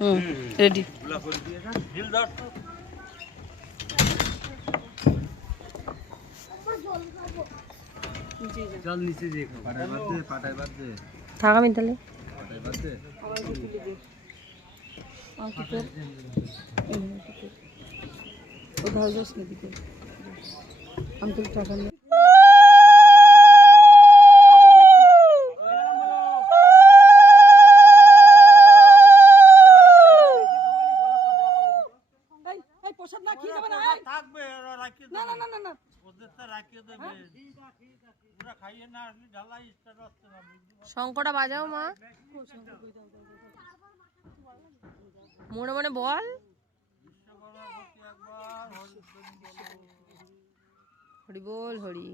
Ready. চল নিচে যে পাটায় বাদ দে, পাটায় বাদ দে, থাক আমি তাহলে পাটায় বাদ দে। কোথাও যাস এদিকে আমি তোর টাকা নিয়ে প্রসাদ না খেয়ে যাবে না থাকবে ওরা রাখিয়ে না দেবে, না না না ওদের তো রাখিয়ে দেবে। ওরা খাইয়ে না আসলে ঢালাই স্টার্ট হচ্ছে না। শঙ্কটা বাজাও মা মনে মনে বল বিশ্বকর্মার প্রতি একবার হরি বল হরি।